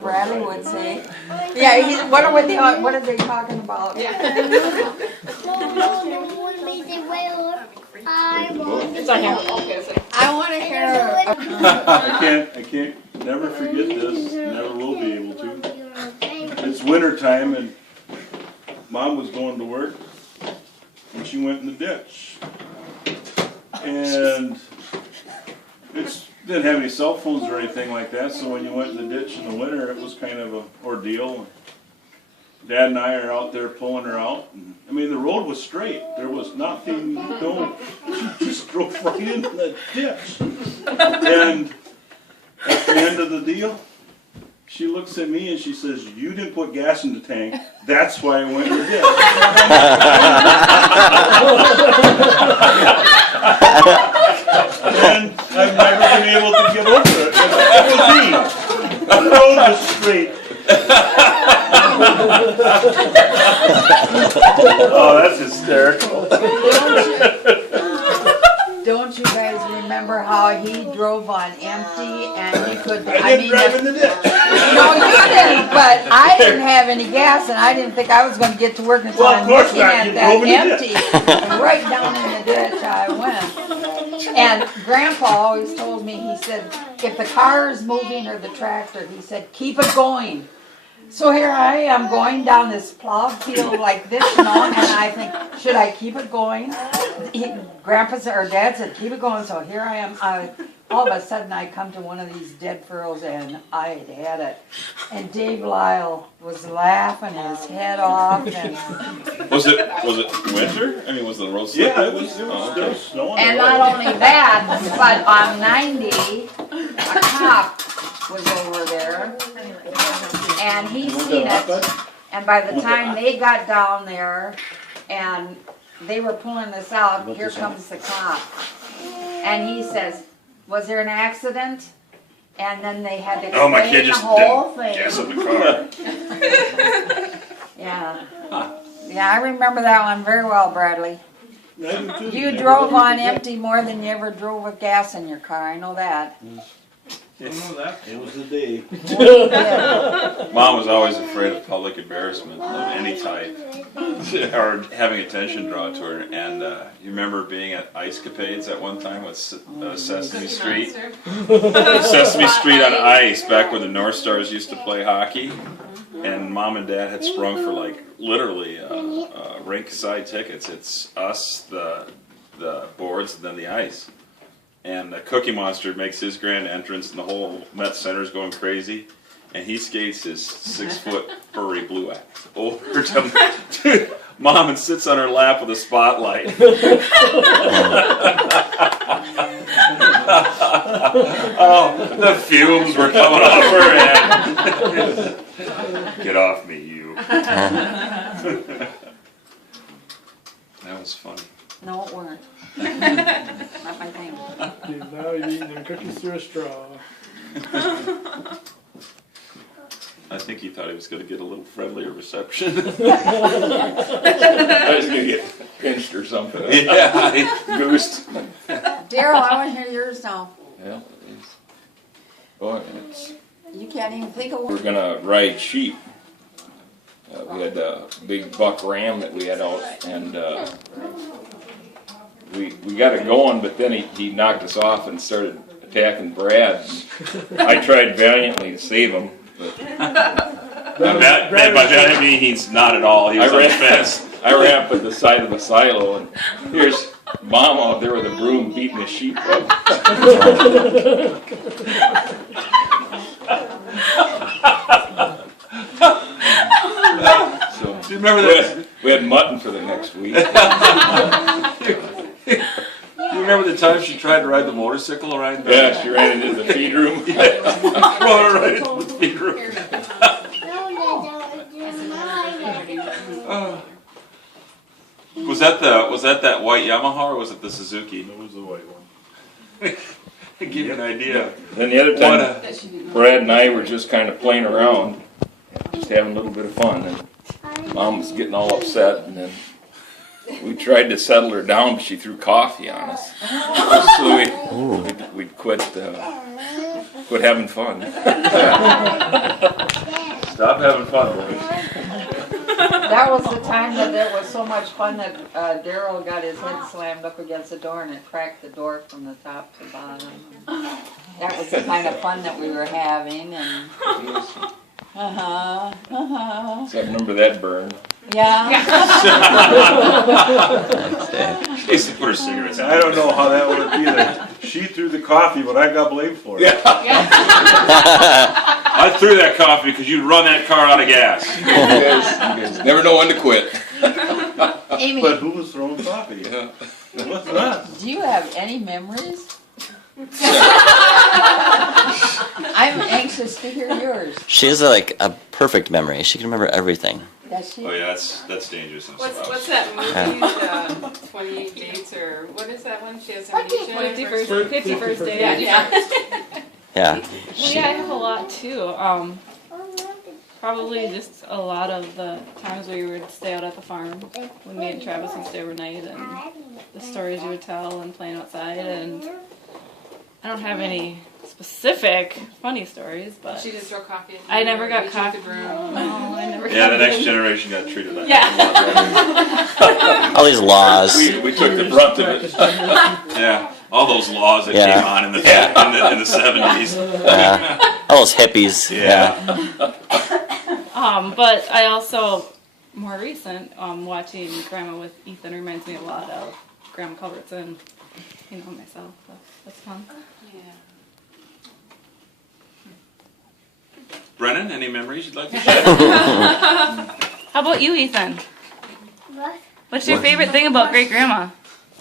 Bradley would say. Yeah, what are they talking about? I want to hear. I can't never forget this, never will be able to. It's winter time and Mom was going to work and she went in the ditch. And didn't have any cell phones or anything like that, so when you went in the ditch in the winter, it was kind of an ordeal. Dad and I are out there pulling her out. And, I mean, the road was straight. There was nothing, she just drove right into the ditch. And at the end of the deal, she looks at me and she says, "You didn't put gas in the tank. That's why I went in the ditch." And I've never been able to get over it. It was me. The road was straight. Oh, that's hysterical. Don't you guys remember how he drove on empty and he could? I didn't drive in the ditch. No, you didn't. But I didn't have any gas, and I didn't think I was going to get to work until I'm looking at that empty. Right down in the ditch I went. And Grandpa always told me, he said, if the car is moving or the tractor, he said, keep it going. So here I am going down this plowed field like this, and I think, should I keep it going? Grandpa said, or Dad said, keep it going. So here I am. All of a sudden, I come to one of these dead furrows, and I had it. And Dave Lyle was laughing his head off. And Was it winter? I mean, was the road slippery? Yeah, it was still snowing. And not only that, but on 90, a cop was over there, and he seen it. And by the time they got down there, and they were pulling this out, here comes the cop. And he says, "Was there an accident?" And then they had to explain my kid the just whole thing. gas up the car. Yeah. Yeah, I remember that one very well, Bradley. I do too. You drove on empty more than you ever drove with gas in your car, I know that. It was the day. Mom was always afraid of public embarrassment of any type, or having attention drawn to her. And you remember being at Ice Capades at one time with Sesame Street? Sesame Street on ice, back where the North Stars used to play hockey. And Mom and Dad had sprung for like literally rink side tickets. It's us, the boards, and then the ice. And the Cookie Monster makes his grand entrance, and the whole Met Center's going crazy. And he skates his 6-foot furry blue axe over to Mom and sits on her lap with a spotlight. Oh, the fumes were coming off her head. Get off me, you. That was funny. No, it weren't. Not my thing. Now you're eating them cookies through a straw. I think he thought he was going to get a little friendlier reception. I was going to get pinched or something. Yeah, goosed. Daryl, I want to hear yours now. Yeah, boy, You can't even think of we're one. gonna ride sheep. We had a big buck ram that we had out, and we got it going, but then he knocked us off and started attacking Brad. I tried valiantly to save him. But By that I mean he's not at all. He was on the fence. I ran up at the side of the silo, and here's Mom out there with a broom beating the sheep up. So, Do you remember that? we had mutton for the next week. Do you remember the time she tried to ride the motorcycle around? Yeah, she ran into the feed room. Rode her right into the feed room. Was that white Yamaha or was it the Suzuki? It was the white one. To give you an idea. Then the other time, Brad and I were just kind of playing around, just having a little bit of fun, and Mom was getting all upset, and then we tried to settle her down, but she threw coffee on us. So we'd quit having fun. having fun, boys. That was the time that it was so much fun that Daryl got his head slammed up against the door and it cracked the door from the top to the bottom. That was the kind of fun that we were having and So I remember that burn. yeah. Jason put her cigarettes in. I don't know how that worked either. She threw the coffee, but I got blamed for it. I threw that coffee because you'd run that car out of gas. You guys never know when to quit. Amy, But who was throwing coffee? Yeah. What's that? do you have any memories? I'm anxious to hear yours. She has like a perfect memory. She can remember everything. Does she? Oh yeah, that's dangerous. In What's that movie? 28 Dates or what is that one? She has amnesia. 51st Day. Day. Yeah. Yeah. Well, yeah, I have a lot too. Probably just a lot of the times we would stay out at the farm when me and Travis would stay overnight, and the stories you would tell and playing outside. And I don't have any specific funny stories, but She didn't throw coffee. In I never got caught. coffee. No, I never. Yeah, got the next it. generation got treated like Yeah. that. All these laws. We took the brunt of it. Yeah, all those laws that Yeah. came on in the 70s. All those hippies. Yeah. But I also, more recent, watching Grandma with Ethan reminds me a lot of Grandma Culbertson, myself. So that's fun. Yeah. Brennan, any memories you'd like to share? How about you, Ethan? What? What's your favorite thing about Great Grandma?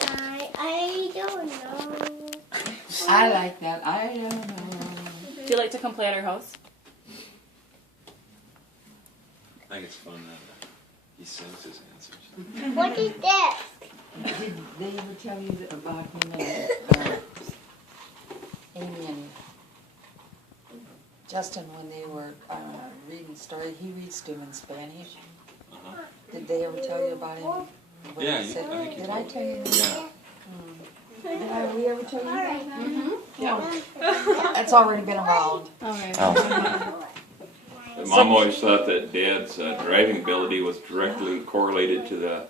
I don't know. I like that. I don't know. Do you like to come play at our house? I think it's fun that he sings his answers. What is this? Did they ever tell you about him and Amy and Justin when they were reading story? He reads to them in Spanish. Uh-huh. Did they ever tell you about him? What Yeah, he I said? think he Did I told tell you that? Yeah. Did we ever tell you that? Yeah. That's already been around. Okay. Oh. Mom always thought that Dad's driving ability was directly correlated to the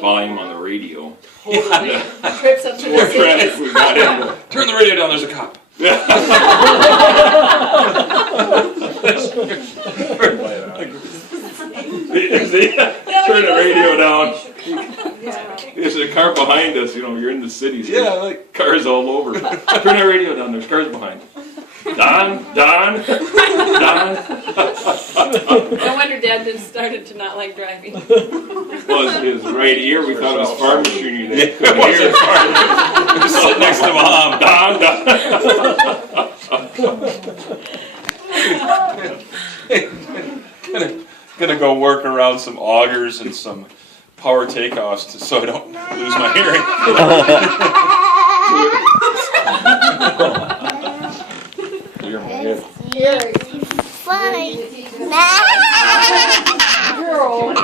volume on the radio. Trips up to the Traffic, we got in. Turn the radio down, there's a cop. Turn the radio down. There's a car behind us, you're in the city. So Yeah, there's cars all over. Turn that radio down, there's cars behind. Don. No wonder Dad started to not like driving. Well, his right ear, we thought it was farm machinery there. It wasn't far. He was sitting next to Mom. Gonna go work around some augers and some power takeoffs so I don't lose my hearing. You're my head. Fine. Girl,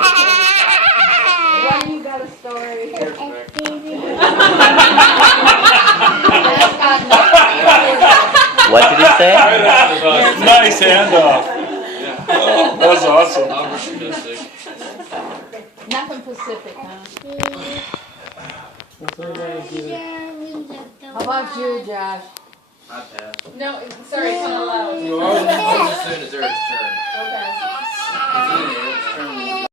why you got a story? What did he say? Nice handoff. Oh, that was awesome. Nothing Pacific, huh? How about you, Josh? No, sorry, it's not allowed. You are? As soon as their turn. Okay.